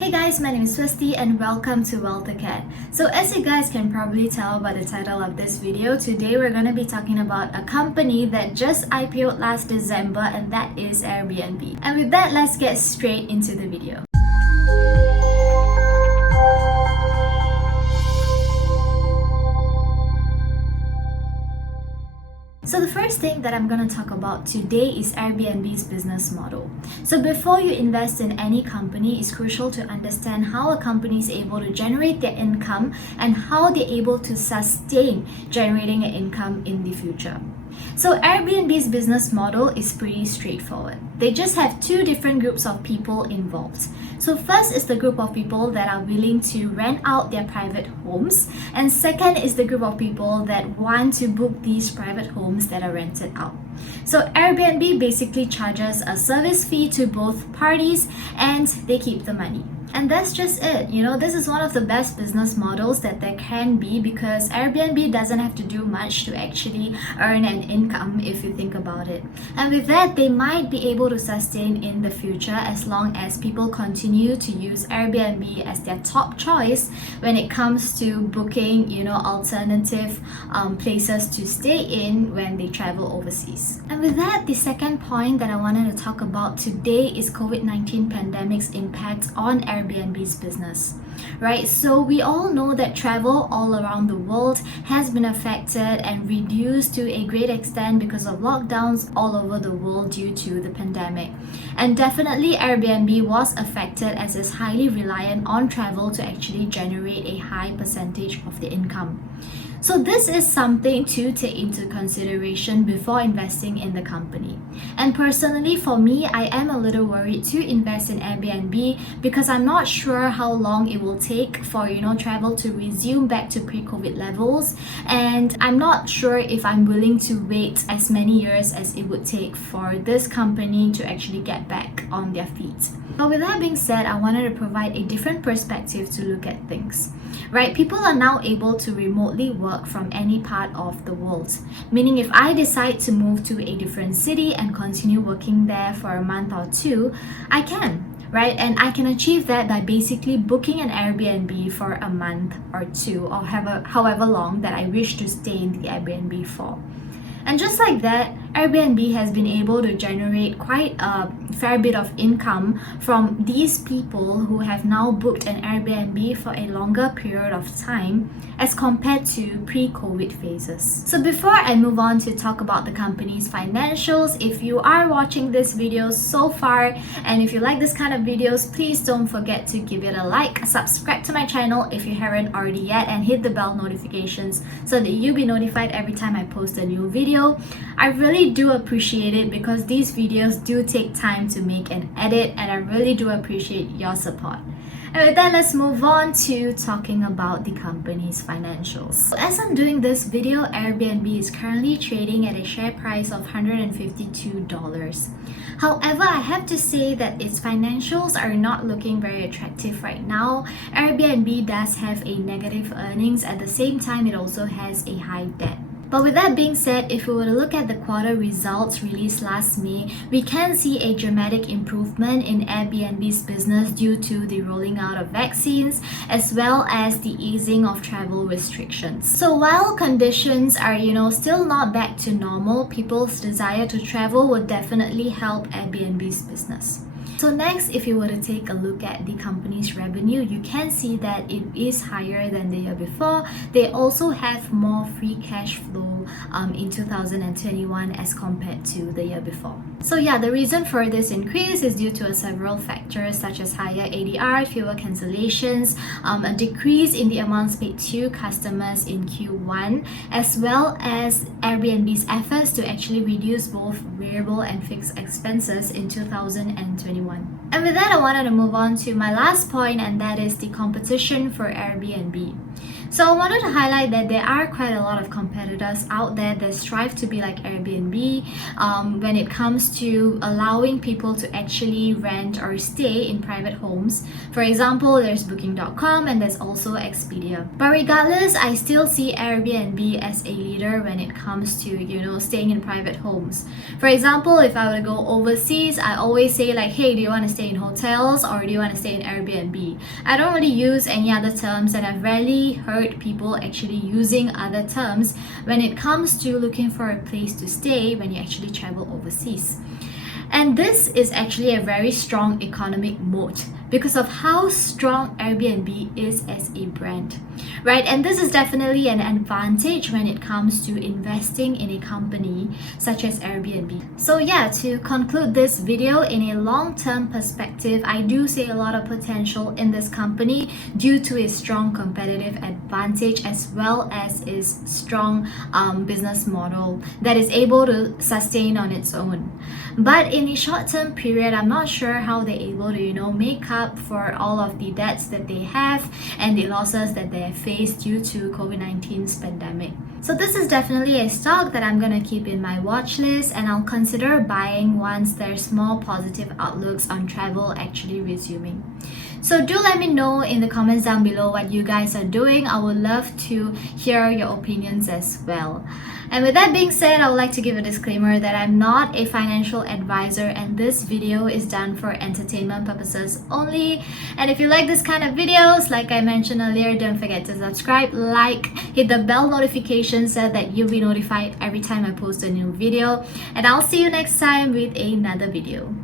Hey guys, my name is Swasti and welcome to Wealth Acad. So as you guys can probably tell by the title of this video, today we're going to be talking about a company that just IPO'd last December, and that is Airbnb. And with that, let's get straight into the video. So the first thing that I'm going to talk about today is Airbnb's business model. So before you invest in any company, it's crucial to understand how a company is able to generate their income and how they're able to sustain generating an income in the future. So Airbnb's business model is pretty straightforward. They just have two different groups of people involved. So first is the group of people that are willing to rent out their private homes, and second is the group of people that want to book these private homes that are rented out. So Airbnb basically charges a service fee to both parties and they keep the money. And that's just it. This is one of the best business models that there can be because Airbnb doesn't have to do much to actually earn an income if you think about it. And with that, they might be able to sustain in the future as long as people continue to use Airbnb as their top choice when it comes to booking, alternative places to stay in when they travel overseas. And with that, the second point that I wanted to talk about today is COVID-19 pandemic's impact on Airbnb's business, right? So we all know that travel all around the world has been affected and reduced to a great extent because of lockdowns all over the world due to the pandemic. And definitely Airbnb was affected as it's highly reliant on travel to actually generate a high percentage of the income. So this is something to take into consideration before investing in the company. And personally, for me, I am a little worried to invest in Airbnb because I'm not sure how long it will take for travel to resume back to pre-COVID levels, and I'm not sure if I'm willing to wait as many years as it would take for this company to actually get back on their feet. But with that being said, I wanted to provide a different perspective to look at things. Right, people are now able to remotely work from any part of the world. Meaning if I decide to move to a different city and continue working there for a month or two, I can. Right, and I can achieve that by basically booking an Airbnb for a month or two or however long that I wish to stay in the Airbnb for. And just like that, Airbnb has been able to generate quite a fair bit of income from these people who have now booked an Airbnb for a longer period of time as compared to pre-COVID phases. So before I move on to talk about the company's financials, if you are watching this video so far and if you like this kind of videos, please don't forget to give it a like, subscribe to my channel if you haven't already yet, and hit the bell notifications so that you'll be notified every time I post a new video. I really do appreciate it because these videos do take time to make and edit, and I really do appreciate your support. And with that, let's move on to talking about the company's financials. So as I'm doing this video, Airbnb is currently trading at a share price of $152. However, I have to say that its financials are not looking very attractive right now. Airbnb does have a negative earnings. At the same time, it also has a high debt. But with that being said, if we were to look at the quarter results released last May, we can see a dramatic improvement in Airbnb's business due to the rolling out of vaccines as well as the easing of travel restrictions. So while conditions are, still not back to normal, people's desire to travel will definitely help Airbnb's business. So next, if you were to take a look at the company's revenue, you can see that it is higher than the year before. They also have more free cash flow in 2021 as compared to the year before. So yeah, the reason for this increase is due to several factors such as higher ADR, fewer cancellations, a decrease in the amounts paid to customers in Q1, as well as Airbnb's efforts to actually reduce both variable and fixed expenses in 2021. And with that, I wanted to move on to my last point, and that is the competition for Airbnb. So I wanted to highlight that there are quite a lot of competitors out there that strive to be like Airbnb when it comes to allowing people to actually rent or stay in private homes. For example, there's Booking.com and there's also Expedia. But regardless, I still see Airbnb as a leader when it comes to, staying in private homes. For example, if I were to go overseas, I always say like, hey, do you want to stay in hotels or do you want to stay in Airbnb? I don't really use any other terms, and I've rarely heard people actually using other terms when it comes to looking for a place to stay when you actually travel overseas. And this is actually a very strong economic moat because of how strong Airbnb is as a brand, right? And this is definitely an advantage when it comes to investing in a company such as Airbnb. So yeah, to conclude this video, in a long-term perspective, I do see a lot of potential in this company due to its strong competitive advantage as well as its strong business model that is able to sustain on its own. But in a short-term period, I'm not sure how they're able to, make up for all of the debts that they have and the losses that they have faced due to COVID-19's pandemic. So this is definitely a stock that I'm gonna keep in my watch list, and I'll consider buying once there's more positive outlooks on travel actually resuming. So do let me know in the comments down below what you guys are doing. I would love to hear your opinions as well. And with that being said, I would like to give a disclaimer that I'm not a financial advisor and this video is done for entertainment purposes only. And if you like this kind of videos, like I mentioned earlier, don't forget to subscribe, like, hit the bell notification so that you'll be notified every time I post a new video. And I'll see you next time with another video.